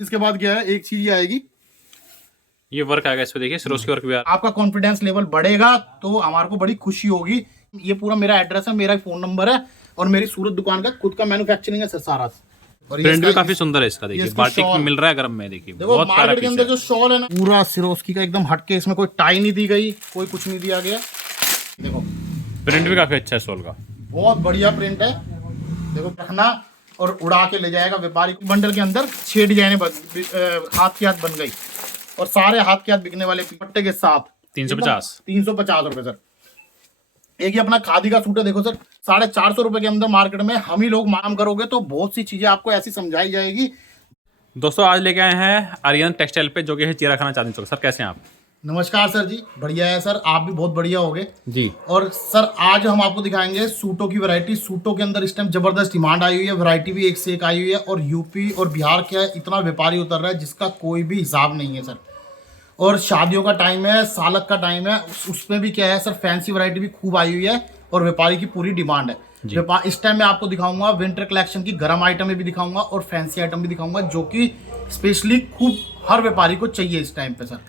इसके बाद क्या है, एक चीज ये आएगी, ये वर्क आएगा इस पे, देखिए सिरोस्की वर्क भी आ आपका कॉन्फिडेंस लेवल बढ़ेगा तो हमारे को बड़ी खुशी होगी। ये पूरा मेरा एड्रेस है, मेरा फोन नंबर है और मेरी सूरत दुकान का खुद का मैन्युफैक्चरिंग है सर सारा। और प्रिंट भी काफी सुंदर है इसका, देखिए इसका बाटिक शॉल मिल रहा है गरम में, देखिए देखो बहुत प्यारा मार्केट के पीस अंदर है। जो शॉल है ना, पूरा सिरोस्की का एकदम हटके, इसमें कोई टाई नहीं दी गई, कोई कुछ नहीं दिया गया। देखो प्रिंट भी काफी अच्छा है शॉल का, बहुत बढ़िया प्रिंट है। देखो रखना और उड़ा के ले जाएगा व्यापारी। बंडल के अंदर 6 डिजाइने हाथ की हाथ बन गई और सारे हाथ के हाथ बिकने वाले पट्टे के साथ 350 रुपए सर। एक ही अपना खादी का सूट है, देखो सर 450 रुपए के अंदर मार्केट में हम ही लोग मांग करोगे तो बहुत सी चीजें आपको ऐसी समझाई जाएगी। दोस्तों आज लेके आए हैं आर्यन टेक्सटाइल पे, जो कि है चीरा खाना चांदनी चौक। सर कैसे हैं आप? नमस्कार सर जी, बढ़िया है सर, आप भी बहुत बढ़िया होगे जी। और सर आज हम आपको दिखाएंगे सूटों की वैरायटी। सूटों के अंदर इस टाइम जबरदस्त डिमांड आई हुई है, वैरायटी भी एक से एक आई हुई है और यूपी और बिहार के इतना व्यापारी उतर रहा है जिसका कोई भी हिसाब नहीं है सर। और शादियों का टाइम है, सालक का टाइम है, उसमें भी क्या है सर, फैंसी वैरायटी भी खूब आई हुई है और व्यापारी की पूरी डिमांड है। इस टाइम मैं आपको दिखाऊंगा विंटर कलेक्शन की गर्म आइटम भी दिखाऊंगा और फैंसी आइटम भी दिखाऊंगा, जो कि स्पेशली खूब हर व्यापारी को चाहिए इस टाइम पे सर।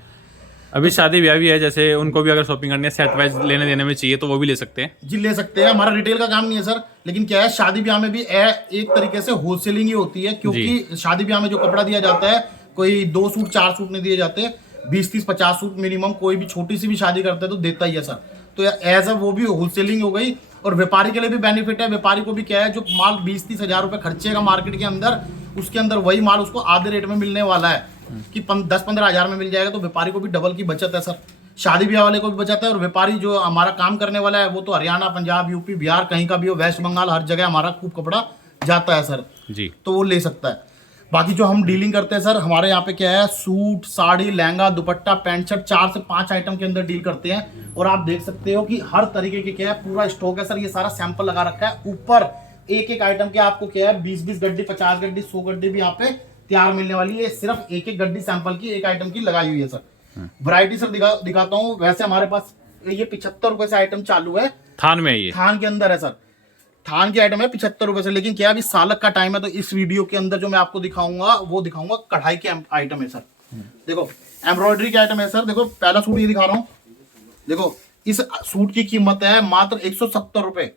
अभी शादी ब्याह भी है, जैसे उनको भी अगर शॉपिंग करनी है, सेट वाइज लेने देने में चाहिए तो वो भी ले सकते हैं जी, ले सकते हैं। हमारा रिटेल का काम नहीं है सर, लेकिन क्या है शादी ब्याह में भी एक तरीके से होलसेलिंग ही होती है, क्योंकि शादी ब्याह में जो कपड़ा दिया जाता है, कोई 2 सूट 4 सूट नहीं दिए जाते, 20 30 50 सूट मिनिमम कोई भी छोटी सी भी शादी करता है तो देता ही है सर। तो एज अ वो भी होलसेलिंग हो गई और व्यापारी के लिए भी बेनिफिट है। व्यापारी को भी क्या है, जो माल 20-30 हजार रुपए खर्चेगा मार्केट के अंदर, उसके अंदर वही माल उसको आधे रेट में मिलने वाला है कि 10-15 हजार में मिल जाएगा। तो व्यापारी को भी डबल की बचत है सर, शादी ब्याह वाले को भी बचत है। और व्यापारी जो हमारा काम करने वाला है वो तो हरियाणा, पंजाब, यूपी, बिहार कहीं का भी हो, वेस्ट बंगाल, हर जगह हमारा खूब कपड़ा जाता है सर जी, तो वो ले सकता है। बाकी जो हम डीलिंग करते हैं सर, हमारे यहाँ पे क्या है, सूट, साड़ी, लहंगा, दुपट्टा, पैंट शर्ट 4 से 5 आइटम के अंदर डील करते हैं। और आप देख सकते हो कि हर तरीके के क्या है पूरा स्टॉक है सर। ये सारा सैंपल लगा रखा है ऊपर, एक एक आइटम के आपको क्या है 20-20 गड्डी, 50 गड्डी, 100 गड्डी भी यहाँ पे तैयार मिलने वाली है। सिर्फ एक एक गड्डी सैंपल की, एक आइटम की लगाई हुई है सर। वैरायटी सर दिखाता हूँ। वैसे हमारे पास ये 75 रुपए से आइटम चालू है, थान में, ये थान के अंदर है सर। थान की आइटम है 75 रुपए से, लेकिन क्या अभी सालक का टाइम है तो इस वीडियो के अंदर जो मैं आपको दिखाऊंगा वो दिखाऊंगा कढ़ाई के आइटम है सर। देखो एम्ब्रॉयडरी के आइटम है सर। देखो पहला सूट ये दिखा रहा हूँ, देखो इस सूट की कीमत है मात्र 170 रुपए,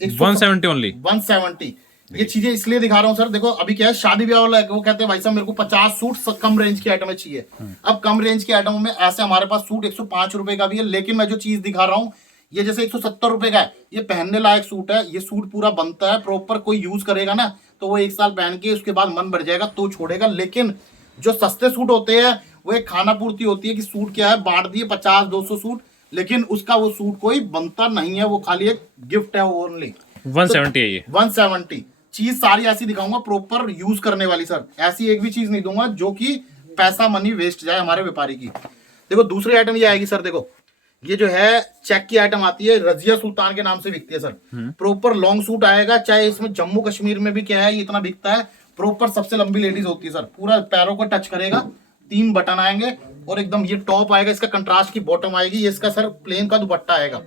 170 ओनली, 170। ये चीजें इसलिए दिखा रहा हूँ सर, देखो अभी क्या है शादी ब्याह वाला है, वो कहते हैं भाई साहब मेरे को 50 सूट कम रेंज की आइटम चाहिए। अब कम रेंज के आइटमों में ऐसे हमारे पास सूट 105 रुपए का भी है, लेकिन मैं जो चीज दिखा रहा हूँ ये जैसे 170 रुपए का है, ये पहनने लायक सूट है। ये सूट पूरा बनता है प्रॉपर, कोई यूज करेगा ना तो वो 1 साल पहन के उसके बाद मन बढ़ जाएगा तो छोड़ेगा। लेकिन जो सस्ते सूट होते हैं वो एक खाना पूर्ति होती है कि सूट क्या है, बांट दिए 50-200 सूट, लेकिन उसका वो सूट कोई बनता नहीं है, वो खाली एक गिफ्ट है ओनली। 170 है ये, 170। चीज सारी ऐसी दिखाऊंगा प्रॉपर यूज करने वाली सर, ऐसी एक भी चीज नहीं दूंगा जो कि पैसा मनी वेस्ट जाए हमारे व्यापारी की। देखो दूसरी आइटम ये आएगी सर, देखो ये जो है चेक की आइटम आती है, रजिया सुल्तान के नाम से बिकती है सर। प्रॉपर लॉन्ग सूट आएगा, चाहे इसमें जम्मू कश्मीर में भी क्या है ये इतना बिकता है। प्रॉपर सबसे लंबी लेडीज होती है सर, पूरा पैरों को टच करेगा, 3 बटन आएंगे और एकदम ये टॉप आएगा, इसका कंट्रास्ट की बॉटम आएगी, ये इसका सर प्लेन का दुपट्टा आएगा।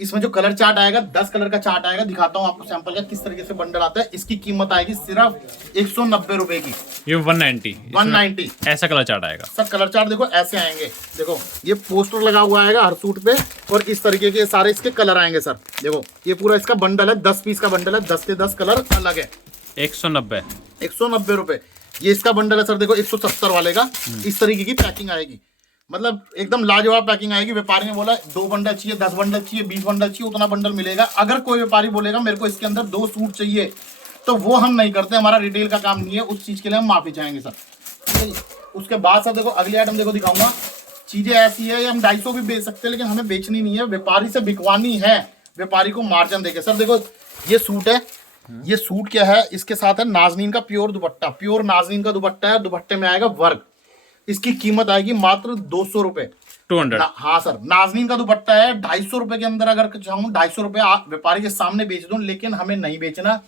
इसमें जो कलर चार्ट आएगा 10 कलर का चार्ट आएगा, दिखाता हूँ आपको सैंपल का किस तरीके से बंडल आता है। इसकी कीमत आएगी सिर्फ 190 रुपए की, ये 190 ऐसा कलर चार्ट आएगा सर। कलर चार्ट देखो ऐसे आएंगे, देखो ये पोस्टर लगा हुआ आएगा हर सूट पे और इस तरीके के सारे इसके कलर आएंगे सर। देखो ये पूरा इसका बंडल है, 10 पीस का बंडल है, 10 से 10 कलर अलग है। 190 रुपए ये इसका बंडल है सर। देखो 170 वाले का इस तरीके की पैकिंग आएगी, मतलब एकदम लाजवाब पैकिंग आएगी। व्यापारी ने बोला 2 बंडल चाहिए, 10 बंडल चाहिए, 20 बंडल चाहिए, उतना बंडल मिलेगा। अगर कोई व्यापारी बोलेगा मेरे को इसके अंदर 2 सूट चाहिए तो वो हम नहीं करते, हमारा रिटेल का काम नहीं है, उस चीज के लिए हम माफी चाहेंगे सर। उसके बाद सर देखो अगली आइटम देखो दिखाऊंगा। चीजें ऐसी है, हम 250 भी बेच सकते हैं, लेकिन हमें बेचनी नहीं है, व्यापारी से बिकवानी है, व्यापारी को मार्जिन देके। सर देखो ये सूट है, ये सूट क्या है, इसके साथ है नाजनीन का प्योर दुपट्टा, प्योर नाजनीन का दुपट्टा है, दुपट्टे में आएगा वर्क। इसकी कीमत आएगी मात्र 200 रुपए, 200। हाँ सर, नाजनीन का दुपट्टा है 250 रुपए के अंदर। अगर चाहूँ 250 रुपए व्यापारी के सामने बेच दूं, लेकिन हमें नहीं बेचना,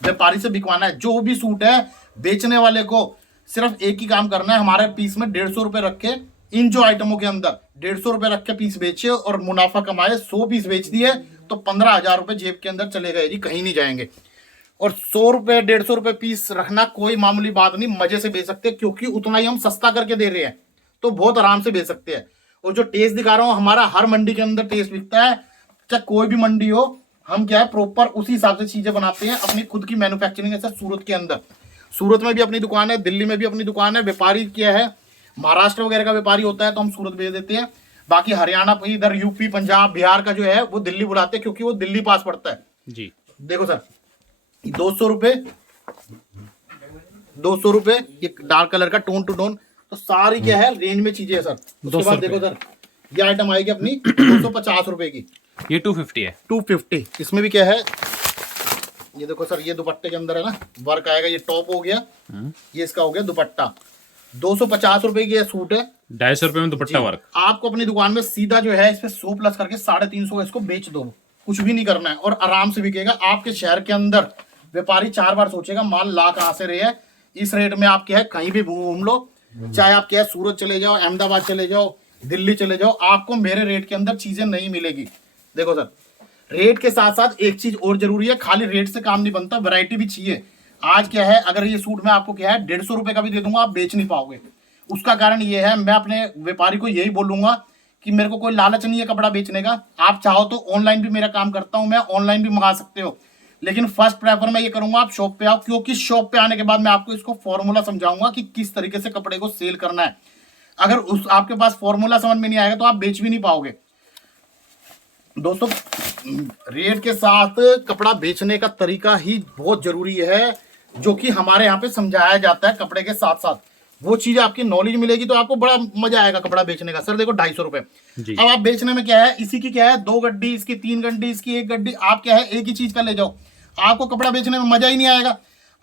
व्यापारी से बिकवाना है। जो भी सूट है बेचने वाले को सिर्फ एक ही काम करना है, हमारे पीस में 150 रुपए रखे, इन जो आइटमों के अंदर 150 रुपए रख के पीस बेचे और मुनाफा कमाए। 100 पीस बेच दिए तो 15,000 रुपए जेब के अंदर चले गए जी, कहीं नहीं जाएंगे। और 100 रुपए 150 रुपए पीस रखना कोई मामूली बात नहीं, मजे से बेच सकते हैं, क्योंकि उतना ही हम सस्ता करके दे रहे हैं, तो बहुत आराम से बेच सकते हैं। और जो टेस्ट दिखा रहा हूँ, हमारा हर मंडी के अंदर टेस्ट बिकता है, चाहे कोई भी मंडी हो, हम क्या है प्रॉपर उसी हिसाब से चीजें बनाते हैं, अपनी खुद की मैन्युफैक्चरिंग है सर। सूरत के अंदर, सूरत में भी अपनी दुकान है, दिल्ली में भी अपनी दुकान है। व्यापारी क्या है, महाराष्ट्र वगैरह का व्यापारी होता है तो हम सूरत भेज देते हैं, बाकी हरियाणा इधर यूपी पंजाब बिहार का जो है वो दिल्ली बुलाते हैं, क्योंकि वो दिल्ली पास पड़ता है जी। देखो सर 200 रुपए 200 रुपए, ये डार्क कलर का टोन टू टोन, तो सारी क्या है रेंज में चीजें है सर। उसके बाद देखो सर ये आइटम आएगी अपनी 250 रुपए की, ये 250 है। 250। इसमें भी क्या है, ये देखो सर, ये दुपट्टे के अंदर है ना वर्क आएगा, ये टॉप हो गया, ये इसका हो गया दुपट्टा। 250 रुपए की ये सूट है, 250 रुपए में दुपट्टा वर्क। आपको अपनी दुकान में सीधा जो है इस पे 100 प्लस करके 350 इसको बेच दो, कुछ भी नहीं करना है और आराम से बिकेगा। आपके शहर के अंदर व्यापारी 4 बार सोचेगा माल ला कहां से रहे है, इस रेट में आप क्या है कहीं भी घूम लो, चाहे आप क्या है सूरत चले जाओ, अहमदाबाद चले जाओ, दिल्ली चले जाओ, आपको मेरे रेट के अंदर चीजें नहीं मिलेगी। देखो सर रेट के साथ साथ एक चीज और जरूरी है, खाली रेट से काम नहीं बनता, वैरायटी भी चाहिए। आज क्या है, अगर ये सूट मैं आपको क्या है 150 रुपए का भी दे दूंगा, आप बेच नहीं पाओगे। उसका कारण ये है, मैं अपने व्यापारी को यही बोलूंगा कि मेरे को कोई लालच नहीं है कपड़ा बेचने का, आप चाहो तो ऑनलाइन भी मेरा काम करता हूं मैं, ऑनलाइन भी मंगा सकते हो, लेकिन फर्स्ट प्रेफर मैं ये करूंगा आप शॉप पे आओ, क्योंकि शॉप पे आने के बाद मैं आपको इसको फॉर्मूला समझाऊंगा कि किस तरीके से कपड़े को सेल करना है। अगर उस आपके पास फॉर्मूला समझ में नहीं आएगा तो आप बेच भी नहीं पाओगे। दोस्तों रेट के साथ कपड़ा बेचने का तरीका ही बहुत जरूरी है, जो कि हमारे यहाँ पे समझाया जाता है। कपड़े के साथ साथ वो चीज आपकी नॉलेज मिलेगी तो आपको बड़ा मजा आएगा कपड़ा बेचने का। सर देखो 250 रुपए, अब आप बेचने में क्या है, इसी की क्या है 2 गड्डी, इसकी 3 गड्डी, इसकी 1 गड्डी, आप क्या है एक ही चीज का ले जाओ, आपको कपड़ा बेचने में मजा ही नहीं आएगा,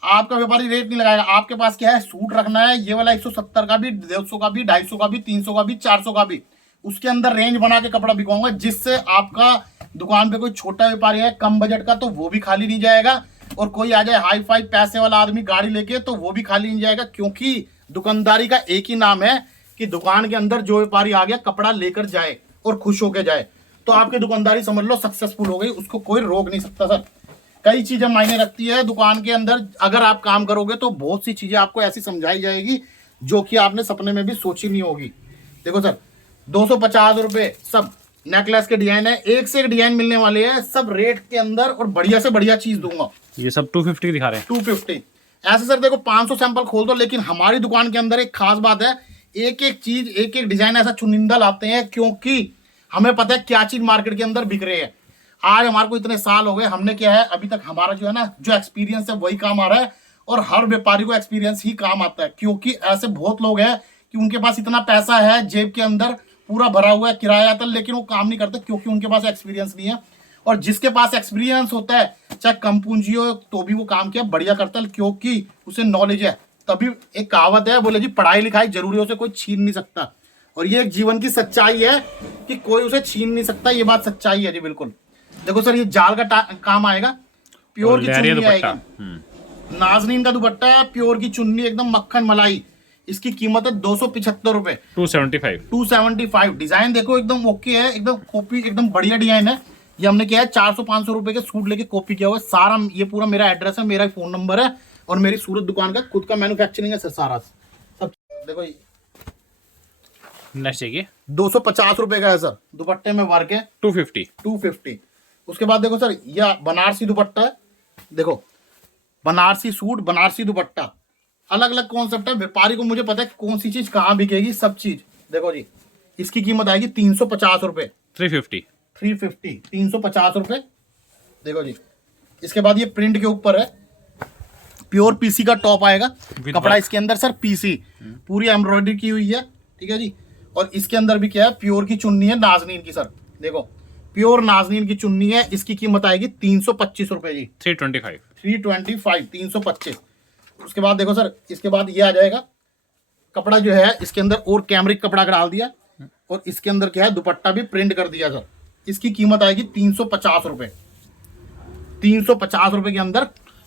आपका व्यापारी रेट नहीं लगाएगा। आपके पास क्या है सूट रखना है, ये वाला 170 का भी, 150 का भी, 250 का भी, 300 का भी, 400 का भी, उसके अंदर रेंज बना के कपड़ा बिकवाऊंगा, जिससे आपका दुकान पे कोई छोटा व्यापारी है कम बजट का तो वो भी खाली नहीं जाएगा, और कोई आ जाए हाई फाई पैसे वाला आदमी गाड़ी लेके तो वो भी खाली नहीं जाएगा। क्योंकि दुकानदारी का एक ही नाम है कि दुकान के अंदर जो व्यापारी आ गया कपड़ा लेकर जाए और खुश होकर जाए, तो आपकी दुकानदारी समझ लो सक्सेसफुल हो गई, उसको कोई रोक नहीं सकता। सर कई चीजें मायने रखती है दुकान के अंदर, अगर आप काम करोगे तो बहुत सी चीजें आपको ऐसी समझाई जाएगी जो कि आपने सपने में भी सोची नहीं होगी। देखो सर 250 रुपए सब नेकलेस के डिजाइन है, एक से एक डिजाइन मिलने वाले हैं, सब रेट के अंदर और बढ़िया से बढ़िया चीज दूंगा। ये सब 250 दिखा रहे हैं, 250 ऐसे सर देखो 500 सैंपल खोल दो, लेकिन हमारी दुकान के अंदर एक खास बात है, एक एक चीज एक एक डिजाइन ऐसा चुनिंदा लाते हैं, क्योंकि हमें पता है क्या चीज मार्केट के अंदर बिक रही है। आज हमारे को इतने साल हो गए, हमने क्या है अभी तक हमारा जो है ना जो एक्सपीरियंस है वही काम आ रहा है, और हर व्यापारी को एक्सपीरियंस ही काम आता है, क्योंकि ऐसे बहुत लोग हैं कि उनके पास इतना पैसा है जेब के अंदर पूरा भरा हुआ है किराया तक, लेकिन वो काम नहीं करते क्योंकि उनके पास एक्सपीरियंस नहीं है। और जिसके पास एक्सपीरियंस होता है चाहे कम पूंजी हो तो भी वो काम क्या बढ़िया करता है, क्योंकि उसे नॉलेज है। तभी एक कहावत है, बोले जी पढ़ाई लिखाई जरूरी से कोई छीन नहीं सकता, और ये एक जीवन की सच्चाई है कि कोई उसे छीन नहीं सकता, ये बात सच्चाई है जी बिल्कुल। देखो सर ये जाल का काम आएगा, प्योर की चुन्नी आएगी, नाजनीन का दुपट्टा, प्योर की चुन्नी एकदम मक्खन मलाई, इसकी कीमत है 275 रुपए, 275। डिजाइन देखो एकदम ओके है, एकदम कॉपी एकदम बढ़िया डिजाइन है। ये हमने क्या है 400-500 रुपए के सूट लेके कॉपी किया हुआ है सारा। ये पूरा मेरा एड्रेस है, मेरा फोन नंबर है, और मेरी सूरत दुकान का खुद का मैन्युफैक्चरिंग है सर सारा सब। देखो नेक्स्ट चाहिए 250 रुपए का है सर, दुपट्टे में वर्क है, 250। उसके बाद देखो सर यह बनारसी दुपट्टा है, देखो बनारसी सूट बनारसी दुपट्टा, अलग अलग कॉन्सेप्ट है। व्यापारी को मुझे पता है कौन सी चीज कहाँ बिकेगी, सब चीज। देखो जी इसकी कीमत आएगी 350 रुपए, 350 रुपए। देखो जी इसके बाद ये प्रिंट के ऊपर है, प्योर पीसी का टॉप आएगा, कपड़ा इसके अंदर सर पीसी पूरी एम्ब्रॉयडरी की हुई है, ठीक है जी। और इसके अंदर भी क्या है प्योर की चुन्नी है नाजनीन की सर, देखो प्योर नाजनीन की चुन्नी है। इसकी कीमत आएगी 325 रुपए जी, 325 325। उसके बाद देखो सर इसके बाद ये आ जाएगा कपड़ा जो है इसके अंदर और कैमरिक कपड़ा डाल दिया, और इसके अंदर क्या है दुपट्टा भी प्रिंट कर दिया सर। इसकी कीमत आएगी 350 रुपए, 350 रुपए के अंदर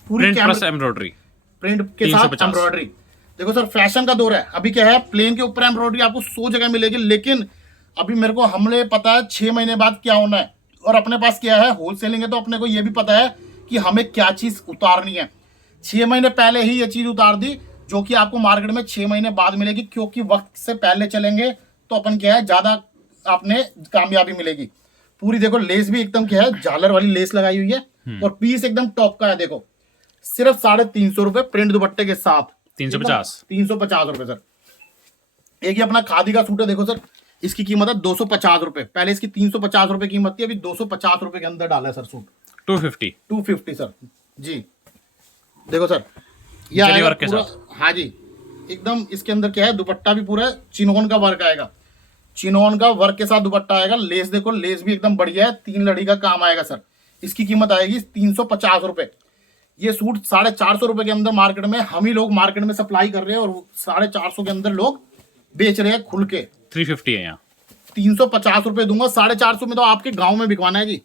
पूरी एम्ब्रॉयडरी प्रिंट के साथ एम्ब्रॉयडरी। देखो सर फैशन का दौर है, अभी क्या है प्लेन के ऊपर एम्ब्रॉयडरी आपको 100 जगह मिलेगी, लेकिन अभी मेरे को हमने पता है 6 महीने बाद क्या होना है, और अपने पास क्या है होलसेलिंग है, तो अपने को ये भी पता है कि हमें क्या चीज उतारनी है। 6 महीने पहले ही ये चीज उतार दी, जो कि आपको मार्केट में 6 महीने बाद मिलेगी, क्योंकि वक्त से पहले चलेंगे तो अपन क्या है ज्यादा आपने कामयाबी मिलेगी। पूरी देखो लेस भी एकदम क्या है झालर वाली लेस लगाई हुई है और पीस एकदम टॉप का है। देखो सिर्फ 350 रुपए प्रिंट दुपट्टे के साथ। 350 रुपए सर। एक ये अपना खादी का सूट है, देखो सर इसकी कीमत है 250 रुपए। पहले इसकी 350 रुपए कीमत थी, अभी 250 रुपए के अंदर डाला है सर सूट। 250 सर जी। देखो सर ये आएगा पूरा, हाँ जी एकदम। इसके अंदर क्या है दुपट्टा भी पूरा चिनोन का वर्क आएगा, चिनोन का वर्क के साथ दुपट्टा आएगा। लेस देखो लेस भी एकदम बढ़िया है, 3 लड़ी का काम आएगा सर। इसकी कीमत आएगी 350 रुपए। ये सूट 450 रुपए के अंदर मार्केट में हम ही लोग मार्केट में सप्लाई कर रहे हैं और 450 के अंदर लोग बेच रहे हैं खुल के। 350 है यहाँ। 350 रुपए दूंगा, 450 में तो आपके गांव में बिकवाना है जी।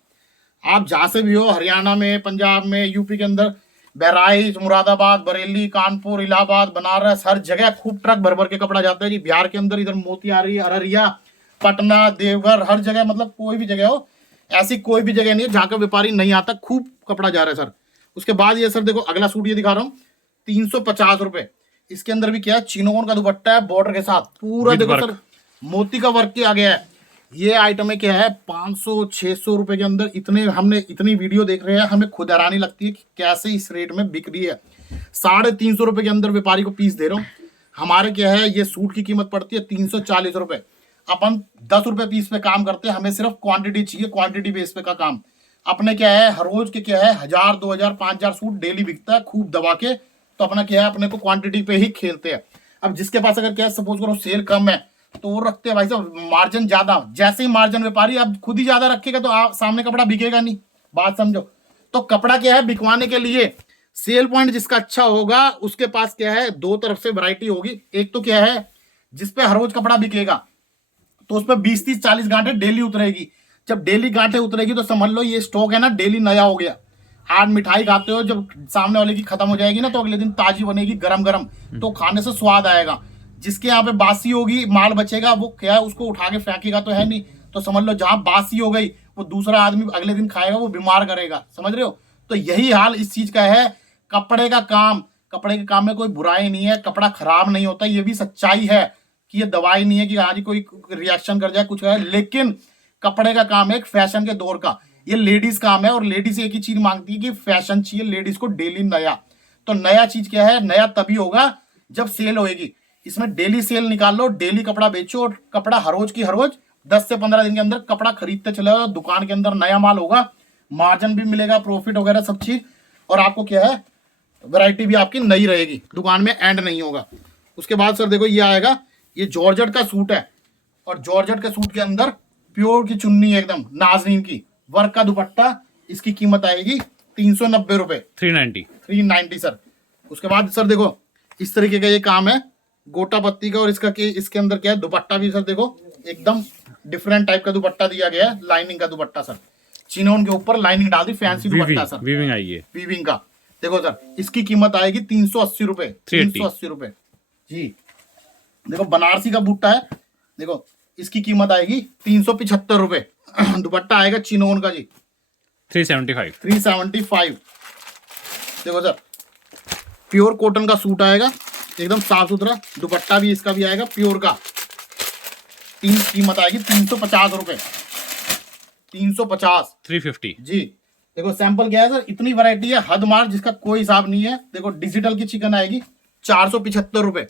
आप जहां से भी हो, हरियाणा में, पंजाब में, यूपी के अंदर, बहराइच, मुरादाबाद, बरेली, कानपुर, इलाहाबाद, बनारस, हर जगह खूब ट्रक भर भर के कपड़ा जाता है जी। बिहार के अंदर इधर मोतिहारी, अररिया, पटना, देवघर, हर जगह, मतलब कोई भी जगह हो, ऐसी कोई भी जगह नहीं है जहां का व्यापारी नहीं आता, खूब कपड़ा जा रहा है सर। उसके बाद ये सर देखो अगला सूट ये दिखा रहा हूँ 350 रुपए। इसके अंदर भी क्या है चिनोन का दुपट्टा है बॉर्डर के साथ पूरा, देखो सर मोती का वर्क किया गया है। ये आइटम है क्या है 500-600 रुपए के अंदर। हमने इतनी वीडियो देख रहे हैं, हमें खुद हैरानी लगती है कि कैसे इस रेट में बिक रही है। 350 रुपए के अंदर व्यापारी को पीस दे रहा हूँ। हमारे क्या है ये सूट की कीमत पड़ती है 340 रुपए। अपन 10 रुपए पीस पे काम करते हैं, हमें सिर्फ क्वांटिटी चाहिए, क्वांटिटी बेस पे का काम। अपने क्या है हर रोज के क्या है 1000, 2000, 5000 सूट डेली बिकता है खूब दबा के, तो अपना क्या है अपने को क्वांटिटी पे ही खेलते हैं। अब जिसके पास अगर क्या है सपोज करो सेल कम है तो वो रखते हैं भाई साहब मार्जिन ज्यादा। जैसे ही मार्जिन व्यापारी अब खुद ही ज्यादा रखेगा तो सामने कपड़ा बिकेगा नहीं, बात समझो। तो कपड़ा क्या है बिकवाने के लिए सेल पॉइंट जिसका अच्छा होगा उसके पास क्या है दो तरफ से वैरायटी होगी। एक तो क्या है जिसपे हर रोज कपड़ा बिकेगा तो उस पर 20, 30, 40 गांठे डेली उतरेगी। जब डेली गांठे उतरेगी तो समझ लो ये स्टॉक है ना डेली नया हो गया। आज मिठाई खाते हो, जब सामने वाले की खत्म हो जाएगी ना तो अगले दिन ताजी बनेगी गरम गरम, तो खाने से स्वाद आएगा। जिसके यहाँ पे बासी होगी माल बचेगा वो क्या है उसको उठा के फेंकेगा तो है नहीं, तो समझ लो जहां बासी हो गई वो दूसरा आदमी अगले दिन खाएगा वो बीमार करेगा, समझ रहे हो। तो यही हाल इस चीज का है। कपड़े का काम, कपड़े के काम में कोई बुराई नहीं है, कपड़ा खराब नहीं होता, ये भी सच्चाई है कि ये दवाई नहीं है कि आज कोई रिएक्शन कर जाए कुछ है। लेकिन कपड़े का काम है एक फैशन के दौर का, ये लेडीज काम है और लेडीज एक ही चीज मांगती है कि फैशन चाहिए लेडीज को डेली नया। तो नया चीज क्या है नया तभी होगा जब सेल होएगी। इसमें डेली सेल निकाल लो, डेली कपड़ा बेचो और कपड़ा हर रोज की हर रोज 10 से 15 दिन के अंदर कपड़ा खरीदते चले जाओ। दुकान के अंदर नया माल होगा, मार्जिन भी मिलेगा, प्रॉफिट वगैरह सब चीज, और आपको क्या है वैरायटी भी आपकी नई रहेगी, दुकान में एंड नहीं होगा। उसके बाद सर देखो ये आएगा, ये जॉर्जेट का सूट है और जॉर्जेट के सूट के अंदर प्योर की चुन्नी है एकदम नाजरीन की, वर्क का दुपट्टा। इसकी कीमत आएगी 390 रुपए, 390 सर। उसके बाद सर देखो इस तरीके का ये काम है गोटा पत्ती का, और इसके अंदर क्या है दुपट्टा भी सर देखो एकदम डिफरेंट टाइप का दुपट्टा दिया गया है, लाइनिंग का दुपट्टा सर, चिनोन के ऊपर लाइनिंग डाल दी, फैंसी दुपट्टा सर, वीविंग आई है, वीविंग का। देखो सर इसकी कीमत आएगी 380 रुपए, 380 रुपए जी। देखो बनारसी का बूटा है, देखो इसकी कीमत आएगी 375 रुपए। दुपट्टा आएगा चिनोन का जी 375। देखो सर प्योर कॉटन का सूट आएगा एकदम साफ सुथरा, दुपट्टा भी इसका भी आएगा प्योर का। कीमत आएगी 350 रुपए, 350, 350 जी। देखो सैंपल क्या है सर, इतनी वैरायटी है हद मार जिसका कोई हिसाब नहीं है। देखो डिजिटल की चिकन आएगी 475 रुपए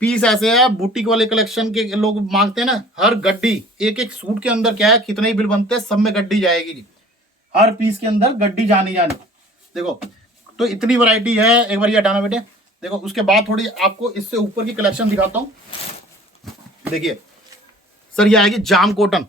पीस। ऐसे है बुटीक वाले कलेक्शन के लोग मांगते हैं ना, हर गड्डी एक एक सूट के अंदर क्या है कितने ही बिल बनते हैं, सब में गड्डी जाएगी जी, हर पीस के अंदर गड्डी जानी। देखो तो इतनी वैरायटी है, एक बार ये हटाना बेटे। देखो उसके बाद थोड़ी आपको इससे ऊपर की कलेक्शन दिखाता हूँ। देखिए सर ये आएगी जाम कॉटन।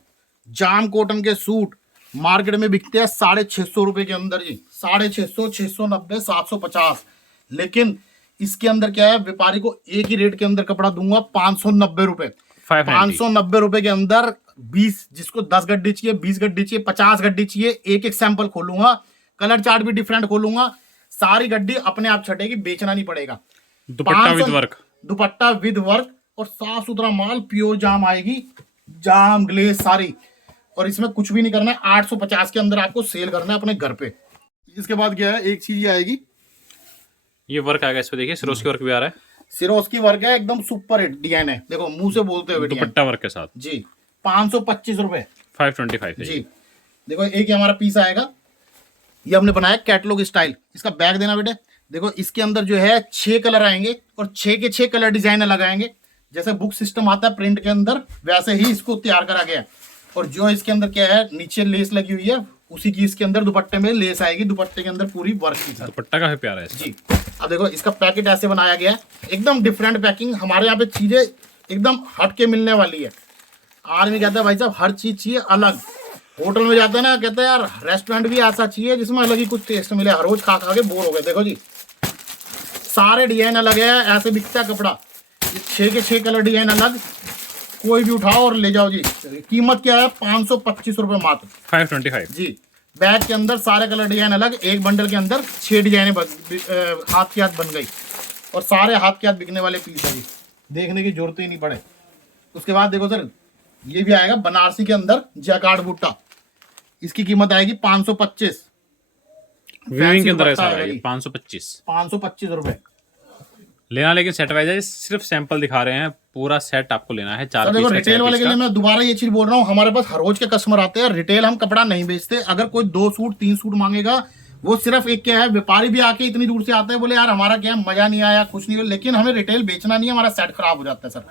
जाम कॉटन के सूट मार्केट में बिकते हैं 650 रुपए के अंदर जी, 650, 690, 750। लेकिन इसके अंदर क्या है व्यापारी को एक ही रेट के अंदर कपड़ा दूंगा 590 रुपए, 590 रुपए के अंदर 20, जिसको 10 गड्डी चाहिए, 20 गड्डी चाहिए, 50 गड्डी चाहिए, एक एक सैंपल खोलूंगा, कलर चार्ट भी डिफरेंट खोलूंगा, सारी गड्डी अपने आप छटेगी, बेचना नहीं पड़ेगा। दुपट्टा with work, dupatta with work और साफ सुथरा माल, प्योर जाम आएगी, जाम ग्लेज सारी। और इसमें कुछ भी नहीं करना है, 850 के अंदर आपको सेल करना है अपने घर पे। इसके बाद क्या है, एक चीज ये आएगी, ये वर्क आएगा इस पे, देखिए सिरोस्की वर्क भी आ रहा है, सिरोस्की वर्क है, एकदम सुपर हिट डिजाइन है, देखो मुंह से बोलते हुए डिजाइन दुपट्टा वर्क के साथ जी। 525 रुपए 525 है जी। देखो एक ही हमारा पीस आएगा, ये हमने बनाया कैटलॉग स्टाइल। इसका बैग देना बेटे, देखो इसके अंदर जो है 6 कलर आएंगे और 6 के 6 कलर डिजाइन लगाएंगे। जैसे बुक सिस्टम आता है प्रिंट के अंदर, वैसे ही इसको तैयार करा गया है। और जो इसके अंदर क्या है, नीचे लेस लगी हुई है, उसी की इसके अंदर दुपट्टे में लेस आएगी, दुपट्टे के अंदर पूरी वर्क की साथ। दुपट्टा काफी प्यारा है इसका। जी। अब देखो इसका पैकेट ऐसे बनाया गया है, एकदम डिफरेंट पैकिंग। हमारे यहाँ पे चीजें एकदम हट के मिलने वाली है। आदमी कहता है भाई साहब हर चीज चाहिए अलग, होटल में जाते हैं ना, कहते हैं यार रेस्टोरेंट भी ऐसा चाहिए जिसमें अलग ही कुछ टेस्ट मिले, हर रोज खा खा के बोर हो गए। देखो जी सारे डिजाइन अलग है, ऐसे बिकता है कपड़ा। ये 6 के 6 कलर डिजाइन अलग, कोई भी उठाओ और ले जाओ जी। कीमत क्या है, 525 रुपए मात्र 525 जी। बैग के अंदर सारे कलर डिजाइन अलग, एक बंडल के अंदर 6 डिजाइने हाथ की हाथ बन गई, और सारे हाथ के हाथ बिकने वाले पीस है जी, देखने की जरूरत ही नहीं पड़े। उसके बाद देखो सर, ये भी आएगा बनारसी के अंदर जैकार्ड बूटा, इसकी कीमत आएगी 525। वीविंग के अंदर ऐसा है, 525 रुपए लेना, लेकिन सेट वाइज है, सिर्फ सैंपल दिखा रहे हैं, पूरा सेट आपको लेना है। 4 देखो पीस रिटेल वाले के लिए मैं दोबारा ये चीज बोल रहा हूँ, हमारे पास हर रोज के कस्टमर आते हैं, रिटेल हम कपड़ा नहीं बेचते। अगर कोई 2 सूट 3 सूट मांगेगा, वो सिर्फ एक क्या है, व्यापारी भी आके इतनी दूर से आता है, बोले यार हमारा क्या है, मजा नहीं आया, कुछ नहीं, लेकिन हमें रिटेल बेचना नहीं है, हमारा सेट खराब हो जाता है सर।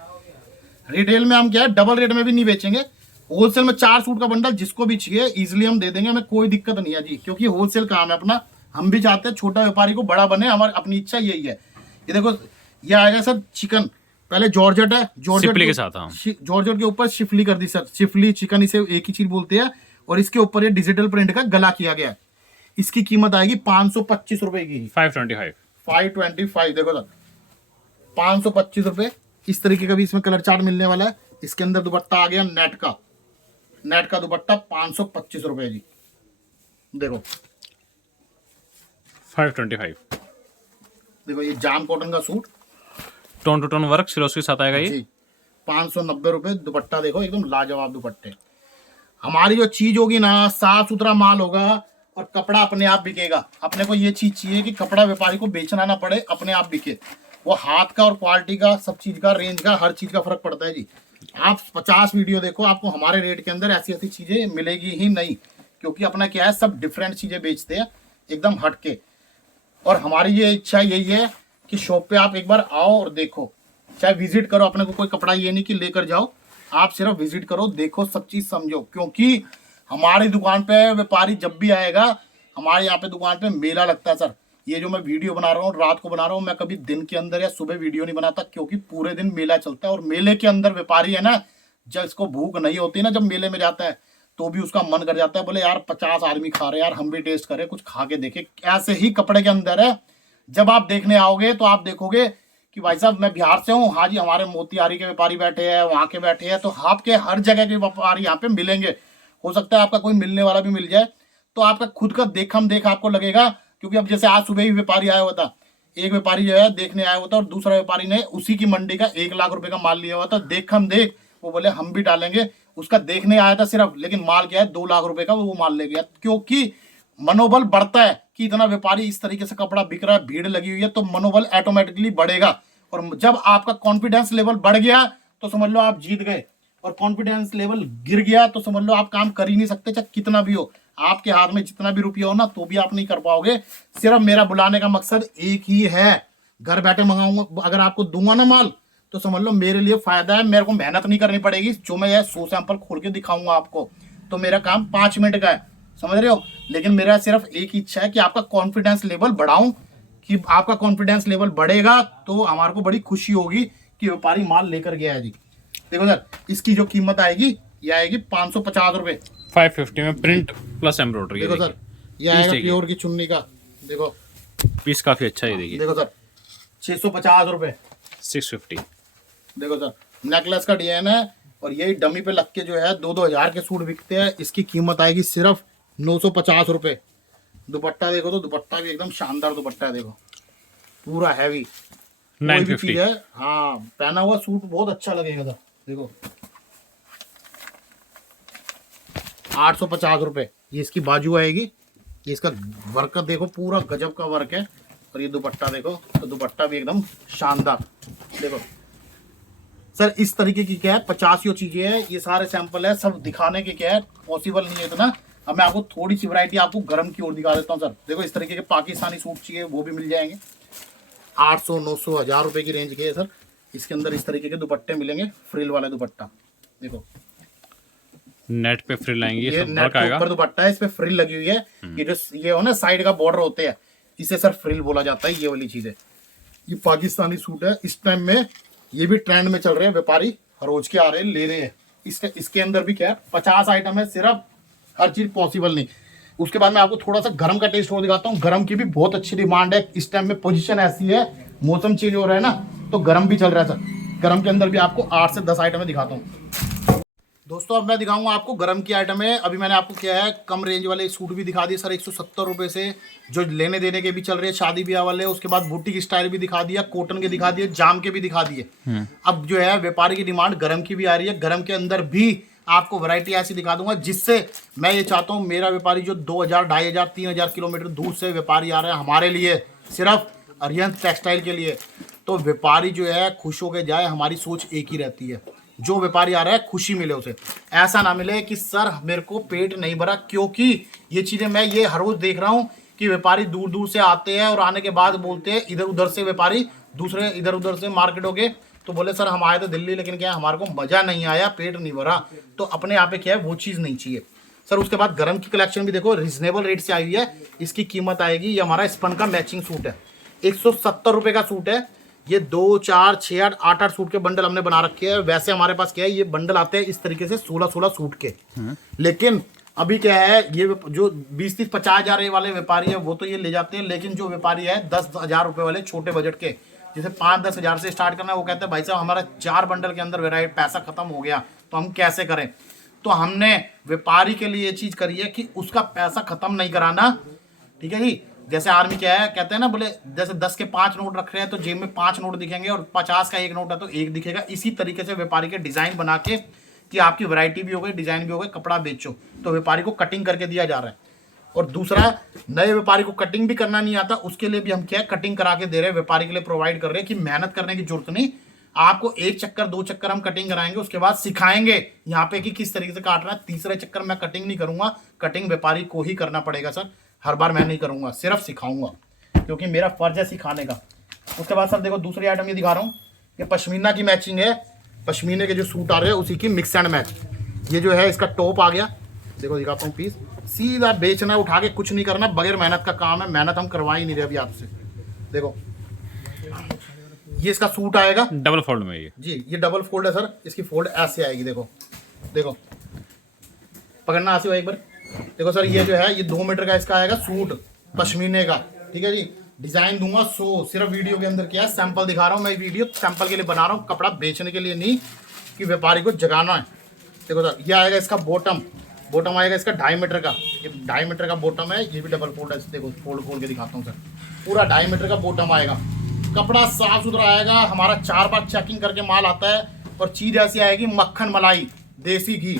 रिटेल में हम क्या है, डबल रेट में भी नहीं बेचेंगे। होलसेल में 4 सूट का बंडल जिसको भी चाहिए इजिली हम दे देंगे, हमें कोई दिक्कत नहीं है जी, क्योंकि होलसेल काम है अपना। हम भी चाहते हैं छोटा व्यापारी को बड़ा बने, हमारी अपनी इच्छा यही है। ये देखो ये आएगा सर चिकन, पहले जॉर्जेट है, जॉर्जेट शिफली के साथ, हाँ। जॉर्जेट के ऊपर शिफली कर दी सर, शिफली चिकन इसे एक ही चीज बोलते हैं। और इसके ऊपर ये डिजिटल प्रिंट का गला किया गया है। इसकी कीमत आएगी 525 रुपए की, 525। देखो सर 525 रुपए। इस तरीके का भी इसमें कलर चार्ट मिलने वाला है। इसके अंदर दुपट्टा आ गया नेट का दुपट्टा 525 रुपए जी। देखो 525। देखो ये जाम कॉटन का suit, tone to tone work सिरोस के साथ आएगा ये जी, 590 रुपए। दुपट्टा देखो एकदम लाजवाब दुपट्टे। हमारी जो चीज होगी ना, साफ सुथरा माल होगा और कपड़ा अपने आप बिकेगा। अपने को ये चीज चाहिए कि कपड़ा व्यापारी को बेचना ना पड़े, अपने आप बिके। वो हाथ का और क्वालिटी का, सब चीज का, रेंज का, हर चीज का फर्क पड़ता है जी। आप 50 वीडियो देखो, आपको हमारे रेट के अंदर ऐसी ऐसी चीजें मिलेगी ही नहीं, क्योंकि अपना क्या है, सब डिफरेंट चीजें बेचते हैं एकदम हटके। और हमारी ये इच्छा यही है कि शॉप पे आप एक बार आओ और देखो, चाहे विजिट करो। अपने को कोई कपड़ा ये नहीं कि लेकर जाओ, आप सिर्फ विजिट करो, देखो, सब चीज समझो। क्योंकि हमारी दुकान पे व्यापारी जब भी आएगा, हमारे यहाँ पे दुकान पे मेला लगता है सर। ये जो मैं वीडियो बना रहा हूँ, रात को बना रहा हूँ, मैं कभी दिन के अंदर या सुबह वीडियो नहीं बनाता, क्योंकि पूरे दिन मेला चलता है। और मेले के अंदर व्यापारी है ना, जब इसको भूख नहीं होती ना, जब मेले में जाता है, तो भी उसका मन कर जाता है, बोले यार 50 आदमी खा रहे हैं, यार हम भी टेस्ट करें, कुछ खा के देखें। ऐसे ही कपड़े के अंदर है। जब आप देखने आओगे तो आप देखोगे कि भाई साहब मैं बिहार से हूँ, हाँ जी हमारे मोतिहारी के व्यापारी बैठे हैं, वहाँ के बैठे हैं, तो आपके हर जगह के व्यापारी यहाँ पे मिलेंगे। हो सकता है आपका कोई मिलने वाला भी मिल जाए, तो आपका खुद का देखम देख आपको लगेगा। क्योंकि अब जैसे आज सुबह ही व्यापारी आया हुआ था, एक व्यापारी जो है देखने आया हुआ था, और दूसरा व्यापारी ने उसी की मंडी का 1 लाख रुपए का माल लिया हुआ था। देखम देख वो बोले हम भी डालेंगे, उसका देखने आया था सिर्फ, लेकिन माल क्या है 2 लाख रुपए का वो माल ले गया। क्योंकि मनोबल बढ़ता है कि इतना व्यापारी इस तरीके से कपड़ा बिक रहा है, भीड़ लगी हुई है, तो मनोबल ऑटोमेटिकली बढ़ेगा। और जब आपका कॉन्फिडेंस लेवल बढ़ गया तो समझ लो आप जीत गए, और कॉन्फिडेंस लेवल गिर गया तो समझ लो आप काम कर ही नहीं सकते, चाहे कितना भी हो, आपके हाथ में जितना भी रुपया हो ना, तो भी आप नहीं कर पाओगे। सिर्फ मेरा बुलाने का मकसद एक ही है, घर बैठे मंगाऊंगा, अगर आपको दूंगा ना माल, तो समझ लो मेरे लिए फायदा है, मेरे को मेहनत नहीं करनी पड़ेगी। जो मैं ये 100 सैंपल खोल के दिखाऊंगा आपको, तो मेरा काम 5 मिनट का है, समझ रहे हो। लेकिन मेरा सिर्फ एक ही इच्छा है कि आपका कॉन्फिडेंस लेवल बढ़ाऊं, कि आपका कॉन्फिडेंस लेवल बढ़ेगा तो हमारे को बड़ी खुशी होगी कि व्यापारी माल लेकर गया है जी। देखो सर इसकी जो कीमत आएगी, ये आएगी 550 रुपए, 550 में प्रिंट प्लस एम्ब्रॉयडरी। देखो सर ये आएगा प्योर की चुन्नी का, देखो पीस काफी अच्छा है, देखिए। देखो सर 650 रुपए, 650। देखो सर नेकलेस का डिजाइन है, और यही डमी पे लग के जो है 2-2 हजार के सूट बिकते हैं। इसकी कीमत आएगी सिर्फ 950 रुपए। दुपट्टा देखो, तो दुपट्टा भी एकदम शानदार दुपट्टा है, देखो पूरा हैवी, 950 है। हाँ पहना हुआ सूट बहुत अच्छा लगेगा सर। देखो 850 रुपए, ये इसकी बाजू आएगी, ये इसका वर्क का देखो, पूरा गजब का वर्क है। और ये दुपट्टा देखो, तो दुपट्टा भी एकदम शानदार। देखो सर, इस तरीके की क्या है, 50 चीजें हैं, ये सारे सैंपल है, सब दिखाने के क्या है पॉसिबल नहीं है इतना। अब मैं आपको थोड़ी सी वैरायटी आपको गर्म की ओर दिखा देता हूँ सर। देखो इस तरीके के पाकिस्तानी सूट चाहिए वो भी मिल जाएंगे, 800 900 1000 रुपए की रेंज के है सर। इसके अंदर इस तरीके के दुपट्टे मिलेंगे, फ्रिल वाला दुपट्टा। देखो नेट पे फ्रिल आएंगी, ये ये सब नेट वर्क के आएगा। ऊपर दुपट्टा है, इस पे फ्रिल लगी हुई है। ये जो ये हो ना साइड का बॉर्डर होते हैं, इसे सर फ्रिल बोला जाता है, ये वाली चीज है। ये पाकिस्तानी सूट है, इस टाइम में ये भी ट्रेंड में चल रहे हैं, व्यापारी रोज के आ रहे हैं, ले रहे हैं। इसके अंदर भी क्या है, 50 आइटम है सिर्फ, हर चीज पॉसिबल नहीं। उसके बाद मैं आपको थोड़ा सा गरम का टेस्ट और दिखाता हूँ। गरम की भी बहुत अच्छी डिमांड है इस टाइम में, पोजीशन ऐसी है, मौसम चेंज हो रहा है ना, तो गरम भी चल रहा है सर। गरम के अंदर भी आपको 8 से 10 आइटम दिखाता हूँ दोस्तों। अब मैं दिखाऊंगा आपको गरम की आइटम है। अभी मैंने आपको क्या है, कम रेंज वाले सूट भी दिखा दिए सर, 170 रुपये से, जो लेने देने के भी चल रहे हैं, शादी ब्याह वाले। उसके बाद बूटीक स्टाइल भी दिखा दिया, कॉटन के दिखा दिए, जाम के भी दिखा दिए। अब जो है व्यापारी की डिमांड गरम की भी आ रही है। गरम के अंदर भी आपको वैरायटी ऐसी दिखा दूंगा, जिससे मैं ये चाहता हूँ मेरा व्यापारी जो 2000 2500 3000 किलोमीटर दूर से व्यापारी आ रहे हैं हमारे लिए, सिर्फ अरिहंत टेक्सटाइल के लिए, तो व्यापारी जो है खुश होकर जाए। हमारी सोच एक ही रहती है, जो व्यापारी आ रहा है खुशी मिले उसे, ऐसा ना मिले कि सर मेरे को पेट नहीं भरा। क्योंकि ये चीज़ें मैं ये हर रोज देख रहा हूँ कि व्यापारी दूर दूर से आते हैं और आने के बाद बोलते हैं, इधर उधर से व्यापारी दूसरे इधर उधर से मार्केटों के, तो बोले सर हम आए थे दिल्ली, लेकिन क्या हमारे को मज़ा नहीं आया, पेट नहीं भरा। तो अपने यहाँ पे क्या है, वो चीज़ नहीं चाहिए सर। उसके बाद गरम की कलेक्शन भी देखो, रिजनेबल रेट से आई हुई है। इसकी कीमत आएगी, ये हमारा स्पन का मैचिंग सूट है, 170 रुपये का सूट है। ये 2 4 6 8 8 सूट के बंडल हमने बना रखे हैं। वैसे हमारे पास क्या है, ये बंडल आते हैं इस तरीके से 16 सूट के। लेकिन अभी क्या है, ये जो 20 30 50 हजार वाले व्यापारी है वो तो ये ले जाते हैं, लेकिन जो व्यापारी है 10,000 रुपए वाले छोटे बजट के, जैसे 5-10 हजार से स्टार्ट करना है, वो कहते हैं भाई साहब हमारा 4 बंडल के अंदर वेराइटी पैसा खत्म हो गया, तो हम कैसे करें। तो हमने व्यापारी के लिए ये चीज करी है कि उसका पैसा खत्म नहीं कराना, ठीक है जी। जैसे आर्मी क्या है, कहते हैं ना, बोले जैसे 10 के 5 नोट रख रहे हैं तो जेब में 5 नोट दिखेंगे, और 50 का 1 नोट है तो 1 दिखेगा। इसी तरीके से व्यापारी के डिजाइन बना के कि आपकी वैरायटी भी हो गई, डिजाइन भी हो गई, कपड़ा बेचो, तो व्यापारी को कटिंग करके दिया जा रहा है। और दूसरा, नए व्यापारी को कटिंग भी करना नहीं आता, उसके लिए भी हम क्या कटिंग करा के दे रहे हैं, व्यापारी के लिए प्रोवाइड कर रहे हैं कि मेहनत करने की जरूरत नहीं, आपको 1 चक्कर 2 चक्कर हम कटिंग कराएंगे, उसके बाद सिखाएंगे यहाँ पे कि किस तरीके से काटना है। तीसरे चक्कर मैं कटिंग नहीं करूंगा, कटिंग व्यापारी को ही करना पड़ेगा सर, हर बार मैं नहीं करूंगा, सिर्फ सिखाऊंगा, क्योंकि मेरा फर्ज है सिखाने का। उसके बाद सर देखो दूसरी आइटम ये दिखा रहा हूँ, ये पश्मीना की मैचिंग है, पश्मीने के जो सूट आ रहे हैं उसी की मिक्स एंड मैच। ये जो है इसका टॉप आ गया, देखो दिखाता हूँ पीस, सीधा बेचना है, उठा के कुछ नहीं करना, बगैर मेहनत का काम है, मेहनत हम करवा ही नहीं रहे अभी आपसे। देखो ये इसका सूट आएगा डबल फोल्ड में, ये डबल फोल्ड है सर। इसकी फोल्ड ऐसे आएगी, देखो देखो पकड़ना आसिफ एक बार। देखो सर ये जो है, ये 2 मीटर का इसका आएगा सूट पश्मीने का, ठीक है जी। डिजाइन दूंगा 100, सिर्फ वीडियो के अंदर क्या है, सैंपल दिखा रहा हूँ मैं, वीडियो सैंपल के लिए बना रहा हूँ, कपड़ा बेचने के लिए नहीं, कि व्यापारी को जगाना है। देखो सर ये आएगा इसका बॉटम आएगा इसका 2.5 मीटर का, ये 2.5 मीटर का बॉटम है, ये भी डबल फोल्ड है। देखो फोल्ड खोल के दिखाता हूँ सर, पूरा 2.5 मीटर का बॉटम आएगा, कपड़ा साफ सुथरा आएगा, हमारा 4 बार चेकिंग करके माल आता है, और चीज ऐसी आएगी मक्खन मलाई देसी घी,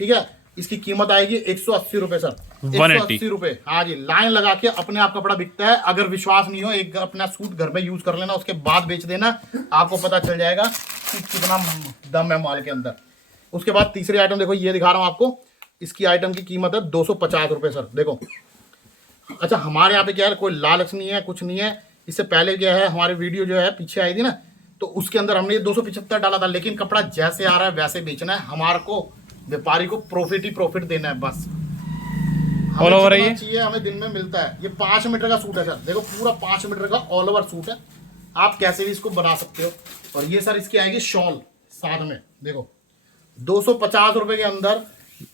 ठीक है। इसकी कीमत आएगी 180 रुपए सर, 180 रुपए। हाँ जी, लाइन लगा के अपने आप कपड़ा बिकता है। अगर विश्वास नहीं हो, एक अपना सूट घर में यूज कर लेना, उसके बाद बेच देना, आपको पता चल जाएगा कि कितना दम है माल के अंदर। उसके बाद तीसरी आइटम देखो, ये दिखा रहा हूँ आपको, इसकी आइटम की कीमत है 250 रुपए सर। देखो अच्छा, हमारे यहाँ पे क्या है, कोई लालच नहीं है, कुछ नहीं है। इससे पहले क्या है, हमारी वीडियो जो है पीछे आई थी ना, तो उसके अंदर हमने ये 275 डाला था, लेकिन कपड़ा जैसे आ रहा है वैसे बेचना है, हमारे को व्यापारी को प्रॉफिट ही प्रॉफिट देना है बस। ऑल ओवर है ये, चाहिए हमें दिन में मिलता है। ये 5 मीटर का सूट है सर, देखो पूरा 5 मीटर का ऑल ओवर सूट है, आप कैसे भी इसको बना सकते हो। और ये सर इसकी आएगी शॉल साथ में, देखो 250 रुपए के अंदर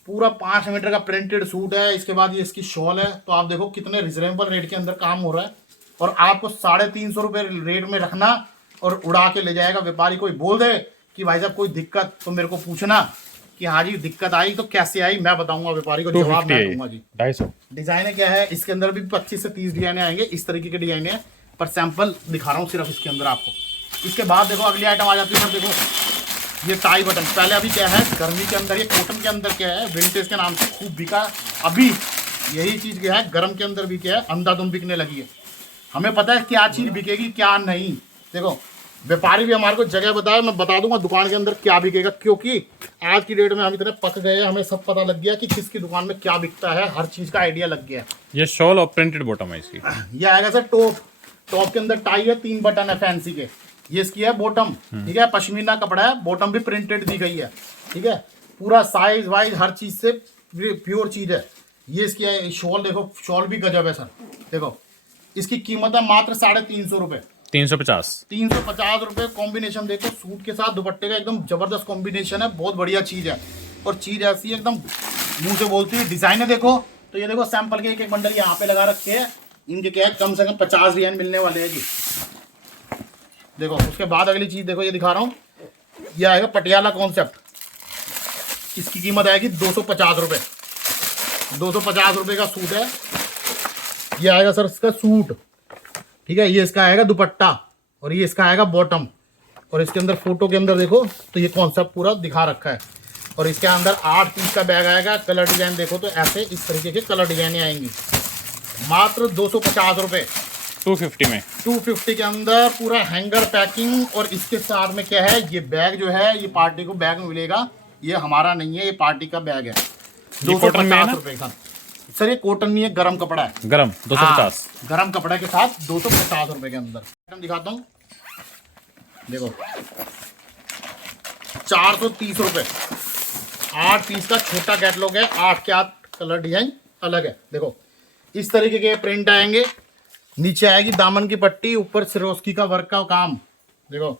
पूरा 5 मीटर का प्रिंटेड सूट है। इसके बाद ये इसकी शॉल है, तो आप देखो कितने रिजनेबल रेट के अंदर काम हो रहा है, और आपको 350 रुपए रेट में रखना और उड़ा के ले जाएगा व्यापारी। कोई बोल दे कि भाई साहब कोई दिक्कत, तो मेरे को पूछना कि हाँ जी दिक्कत आई तो कैसे आई, मैं बताऊंगा व्यापारी को, जवाब मैं दूंगा जी। 250 डिजाइन क्या है, इसके अंदर भी 25 से 30 डिजाइने आएंगे, इस तरीके के डिजाइन है, पर सैंपल दिखा रहा हूँ सिर्फ इसके अंदर आपको। इसके बाद देखो अगली आइटम आ जाती है सर, देखो ये टाई बटन। पहले अभी क्या है, गर्मी के अंदर ये कॉटन के अंदर क्या है, विंटेज के नाम से खूब बिका, अभी यही चीज क्या है, गर्म के अंदर भी क्या है, अंधाधुंध बिकने लगी है। हमें पता है क्या चीज बिकेगी क्या नहीं। देखो व्यापारी भी हमारे को जगह बताए, मैं बता दूंगा दुकान के अंदर क्या बिकेगा, क्योंकि आज की डेट में हम इतने पक गए हैं, हमें सब पता लग गया कि किसकी दुकान में क्या बिकता है, हर चीज का आइडिया लग गया है। ये शॉल और प्रिंटेड बॉटम है इसकी। ये आएगा सर टॉप, टॉप के अंदर टाई है, 3 बटन है फैंसी के। ये इसकी है बॉटम, ठीक है, पश्मीना कपड़ा है, बॉटम भी प्रिंटेड दी गई है, ठीक है, पूरा साइज वाइज हर चीज से प्योर चीज है। ये इसकी है शॉल, देखो शॉल भी गजब है सर। देखो इसकी कीमत है मात्र 350 रुपए, 350 350 रुपए। कॉम्बिनेशन देखो सूट के साथ दुपट्टे का एकदम जबरदस्त कॉम्बिनेशन है, बहुत बढ़िया चीज है। और चीज ऐसी है एकदम मुंह से बोलती है। डिजाइन है देखो, तो ये देखो सैंपल के एक बंडल यहाँ पे लगा रखे हैं, इनके क्या है कम से कम 50 डिजाइन मिलने वाले हैं जी। देखो उसके बाद अगली चीज देखो, ये दिखा रहा हूँ, ये आएगा पटियाला कॉन्सेप्ट। इसकी कीमत आएगी 250 रुपए, 250 रुपए का सूट है। ये आएगा सर इसका सूट, ठीक है, ये इसका आएगा दुपट्टा और ये इसका आएगा बॉटम। और इसके अंदर फोटो के अंदर देखो तो ये कॉन्सेप्ट पूरा दिखा रखा है। और इसके अंदर 8 पीस का बैग आएगा। कलर डिजाइन देखो तो ऐसे इस तरीके के कलर डिजाइने आएंगी, मात्र 250 रुपए। 250 में, 250 के अंदर पूरा हैंगर पैकिंग। और इसके साथ में क्या है, ये बैग जो है ये पार्टी को बैग में मिलेगा, ये हमारा नहीं है, ये पार्टी का बैग है। 250 रुपए का सर। ये कॉटन नहीं है, गरम कपड़ा है, गरम 250। गरम कपड़े के साथ 250 रुपए के अंदर। आइटम दिखाता हूँ, देखो 430 रुपए, 8 पीस का छोटा कैटलॉग है, 8 के 8 कलर डिजाइन अलग है। देखो इस तरीके के प्रिंट आएंगे, नीचे आएगी दामन की पट्टी, ऊपर सिरोस्की का वर्क का काम, देखो।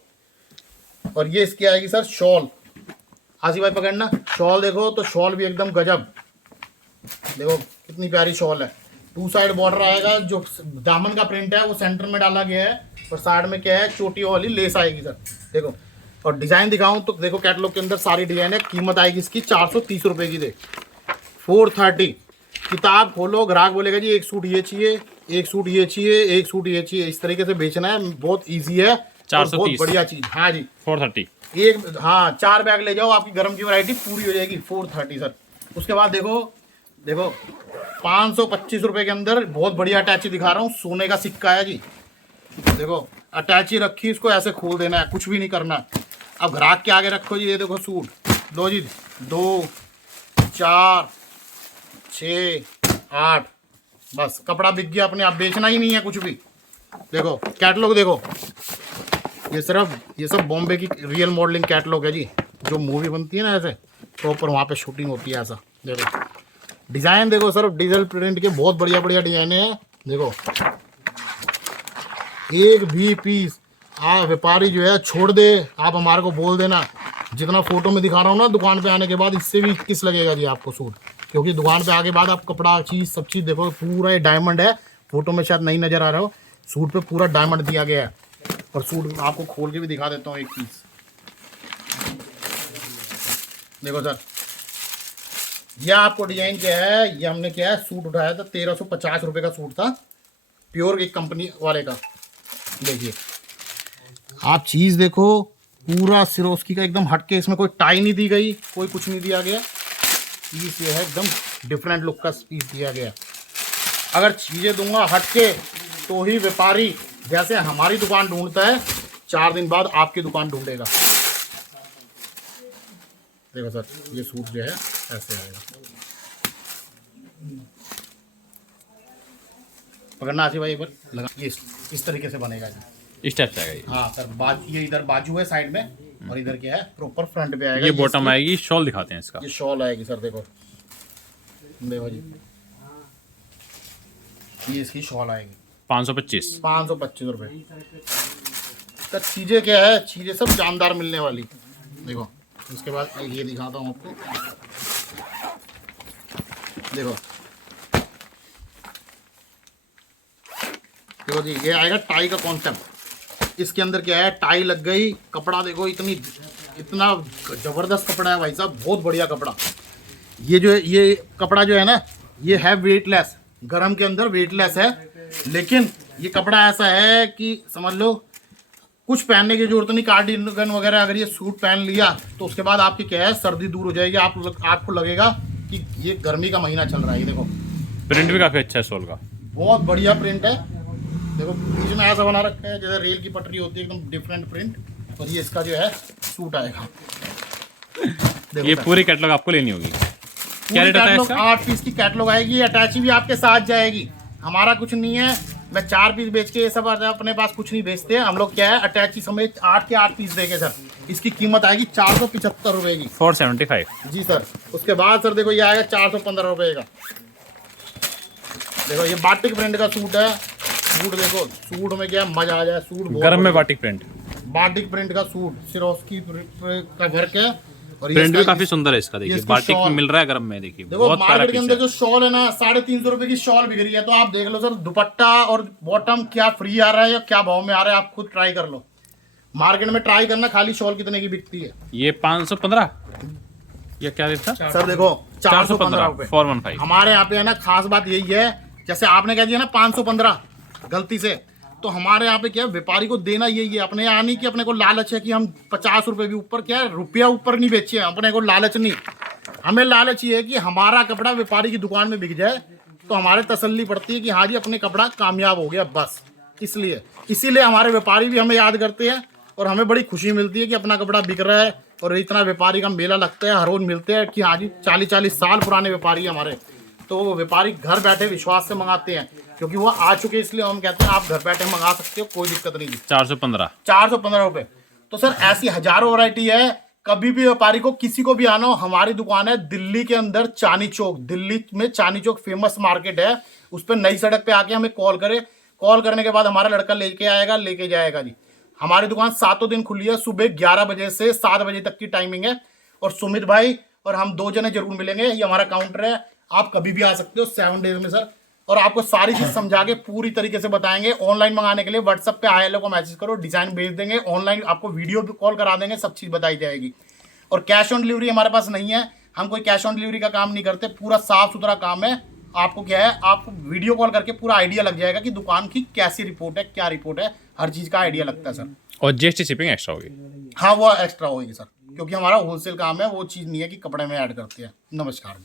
और ये इसकी आएगी सर शॉल, आसिफ भाई पकड़ना, शॉल देखो तो शॉल भी एकदम गजब, देखो कितनी प्यारी शॉल है। 2 साइड बॉर्डर आएगा, जो दामन का प्रिंट है वो सेंटर में डाला गया है, और साइड में क्या है चोटियों वाली लेस आएगी सर, देखो। और डिजाइन दिखाऊं तो देखो कैटलॉग के अंदर सारी डिजाइन है। कीमत आएगी इसकी 430 रुपए की, दे 430। किताब खोलो, ग्राहक बोलेगा जी एक सूट ये चाहिए, एक सूट ये चाहिए, एक सूट ये चाहिए, इस तरीके से बेचना है, बहुत ईजी है, 430 बहुत बढ़िया चीज। हाँ जी 430 एक, हाँ 4 बैग ले जाओ, आपकी गर्म की वैरायटी पूरी हो जाएगी। 430 सर। उसके बाद देखो, देखो 525 रुपए के अंदर बहुत बढ़िया अटैची दिखा रहा हूँ, सोने का सिक्का है जी। देखो अटैची रखी, इसको ऐसे खोल देना है, कुछ भी नहीं करना। अब ग्राहक के आगे रखो जी, ये देखो सूट, लो जी 2 4 6 8, बस कपड़ा बिक गया अपने आप, बेचना ही नहीं है कुछ भी। देखो कैटलॉग देखो, ये सब बॉम्बे की रियल मॉडलिंग कैटलॉग है जी, जो मूवी बनती है ना ऐसे प्रॉपर वहाँ पे शूटिंग होती है ऐसा। देखो डिजाइन देखो सर, डिजिटल प्रिंट के बहुत बढ़िया बढ़िया डिजाइन है। देखो एक भी पीस व्यापारी जो है छोड़ दे, आप हमारे को बोल देना, जितना फोटो में दिखा रहा हूँ ना, दुकान पे आने के बाद इससे भी किस लगेगा जी आपको सूट, क्योंकि दुकान पे आके बाद आप कपड़ा चीज सब चीज देखो, पूरा ये डायमंड है। फोटो में शायद नहीं नजर आ रहा हो, सूट पे पूरा डायमंड दिया गया है। और सूट आपको खोल के भी दिखा देता हूँ एक पीस, देखो सर। यह आपको डिजाइन क्या है, ये हमने क्या है सूट उठाया था, 1350 रुपए का सूट था, प्योर एक कंपनी वाले का। देखिए आप चीज देखो, पूरा सिरोस्की का एकदम हटके, इसमें कोई टाई नहीं दी गई, कोई कुछ नहीं दिया गया। पीस ये है एकदम डिफरेंट लुक का पीस दिया गया। अगर चीजें दूंगा हटके तो ही व्यापारी जैसे हमारी दुकान ढूंढता है, 4 दिन बाद आपकी दुकान ढूंढेगा। देखो सर ये सूट जो है ऐसे आएगा, पकड़ना आसिफ भाई, एक बार लगा, ये इस तरीके से बनेगा जी, इस टाइप से आएगा ये। हाँ सर, ये इधर बाजू है साइड में, और इधर क्या है प्रॉपर फ्रंट पे आएगा। ये बॉटम आएगी, शॉल दिखाते हैं इसका। ये शॉल आएगी सर, देखो देखो जी, ये इसकी शॉल आएगी 525 रुपए। सर चीजें क्या है, चीजें सब जानदार मिलने वाली। देखो उसके बाद ये दिखाता हूँ आपको, देखो देखो जी, ये आएगा टाई का कॉन्सेप्ट। इसके अंदर क्या है, टाई लग गई, कपड़ा देखो इतना जबरदस्त कपड़ा है भाई साहब, बहुत बढ़िया कपड़ा। ये जो है, ये कपड़ा जो है ना, ये है वेटलेस, गरम के अंदर वेटलेस है, लेकिन ये कपड़ा ऐसा है कि समझ लो कुछ पहनने की जरूरत नहीं। कार्डिगन वगैरह अगर ये सूट पहन लिया तो उसके बाद आपकी क्या है सर्दी दूर हो जाएगी, आपको लगेगा कि ये गर्मी का महीना चल रहा है। ये देखो प्रिंट भी काफी अच्छा है शॉल का। बहुत बढ़िया प्रिंट है। देखो बीच में ऐसा बना रखा है जैसे रेल की पटरी होती है, एकदम डिफरेंट प्रिंट। और ये इसका जो है सूट आएगा। ये पूरी कैटलॉग आपको लेनी होगी। क्या रेट आता है इसका? 8 पीस की कैटलॉग आएगी, अटैची भी आपके साथ जाएगी। हमारा कुछ नहीं है, मैं 4 पीस बेच के ये सब अपने पास कुछ नहीं बेचते। हम लोग क्या है अटैची समेत 8 के 8 पीस देंगे सर। इसकी कीमत आएगी 475 रुपए की। 475 जी सर। उसके बाद सर देखो ये आएगा 415 रुपए का। देखो ये बाटिक प्रिंट का सूट है। सूट देखो, सूट में क्या मजा आ जाए। सूट गर्म में बाटिक प्रिंट, बाटिक प्रिंट का सूट, सिरोस्की का वर्क है। और प्रिंट भी काफी सुंदर है इसका। देखिए इसकी बाटिक शॉल। मिल रहा है गर्म में। देखिए देखो बहुत प्यारा मार्केट के पीस अंदर है। जो शॉल है ना 350 रुपए की शॉल बिक रही है। तो आप देख लो सर दुपट्टा और बॉटम क्या फ्री आ रहा है या क्या भाव में आ रहा है, आप खुद ट्राई कर लो। मार्केट में ट्राई करना खाली शॉल कितने की बिकती है। ये 515 या क्या रेट था सर देखो 415 रुपए। 415। हमारे यहाँ पे है ना खास बात यही है, जैसे आपने कह दिया ना 515 गलती से, तो हमारे यहाँ पे क्या है व्यापारी को देना यही है। अपने यहाँ नहीं कि अपने को लालच है कि हम 50 रुपए भी ऊपर क्या है रुपया ऊपर नहीं बेचे, अपने को लालच नहीं। हमें लालच ये है कि हमारा कपड़ा व्यापारी की दुकान में बिक जाए तो हमारे तसल्ली पड़ती है कि हाँ जी अपने कपड़ा कामयाब हो गया बस। इसीलिए हमारे व्यापारी भी हमें याद करते हैं और हमें बड़ी खुशी मिलती है कि अपना कपड़ा बिक रहा है। और इतना व्यापारी का मेला लगता है, हर रोज मिलते हैं कि हाँ जी 40-40 साल पुराने व्यापारी हमारे। तो वो व्यापारी घर बैठे विश्वास से मंगाते हैं क्योंकि वो आ चुके, इसलिए हम कहते हैं आप घर बैठे मंगा सकते हो, कोई दिक्कत नहीं। 415 रुपए। तो सर ऐसी हजारों वैरायटी है। कभी भी व्यापारी को किसी को भी आना हो, हमारी दुकान है दिल्ली के अंदर चांदनी चौक। दिल्ली में चांदनी चौक फेमस मार्केट है, उस पर नई सड़क पे आके हमें कॉल करे। कॉल करने के बाद हमारा लड़का लेके आएगा, लेके जाएगा जी। हमारी दुकान 7 दिन खुली है, सुबह 11 बजे से 7 बजे तक की टाइमिंग है। और सुमित भाई और हम 2 जने जरूर मिलेंगे, ये हमारा काउंटर है। आप कभी भी आ सकते हो 7 डेज में सर। और आपको सारी चीज समझा के पूरी तरीके से बताएंगे। ऑनलाइन मंगाने के लिए व्हाट्सएप पे हाय हेलो को मैसेज करो, डिजाइन भेज देंगे। ऑनलाइन आपको वीडियो भी कॉल करा देंगे, सब चीज बताई जाएगी। और कैश ऑन डिलीवरी हमारे पास नहीं है, हम कोई कैश ऑन डिलीवरी का काम नहीं करते। पूरा साफ सुथरा काम है। आपको क्या है, आपको वीडियो कॉल करके पूरा आइडिया लग जाएगा कि दुकान की कैसी रिपोर्ट है, क्या रिपोर्ट है, हर चीज का आइडिया लगता है सर। और जीएसटी शिपिंग एक्स्ट्रा होगी? हाँ वो एक्स्ट्रा होगी सर, क्योंकि हमारा होलसेल काम है, वो चीज़ नहीं है कि कपड़े में ऐड करते हैं। नमस्कार।